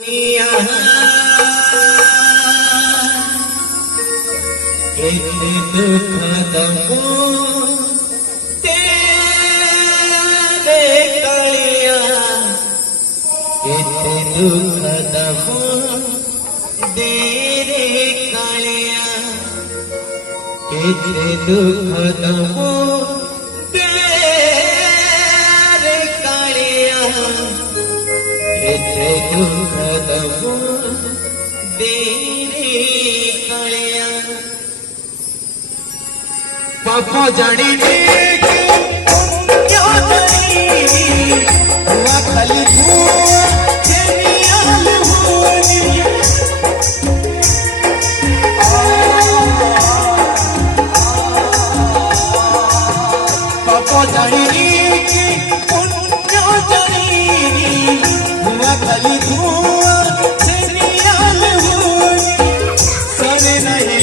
केते दुख दबो तेरे कालिया, केते दुख दबो तेरे कालिया, केते दुख दबो तेरे कालिया, केते दुख दबो तेरे कालिया। पापा जानी क्या हुआ खाली पापा जानी हुआ खाली सरे नहीं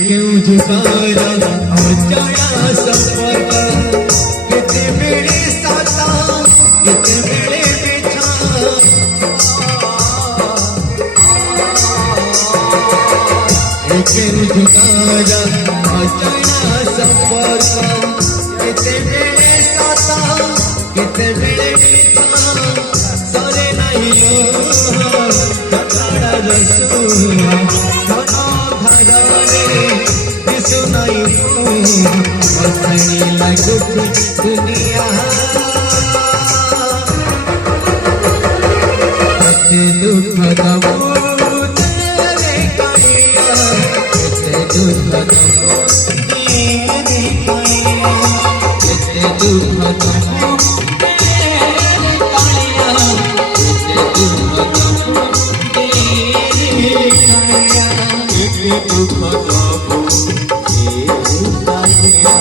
क्यों झुकाया अचाया सफर कितने मेरे साता कितने मेरे बिछा क्यों झुकाया अचाया सफर कितने मेरे साता कितने मेरे बिछा सरे नहीं लो कटाड़ा रसूला दुनिया दुख दबो तेरे कालिया, दुख दबो तेरे कालिया, दुख दबो तेरे कालिया, दुख दबो तेरे कालिया, दुख दबो तेरे कालिया।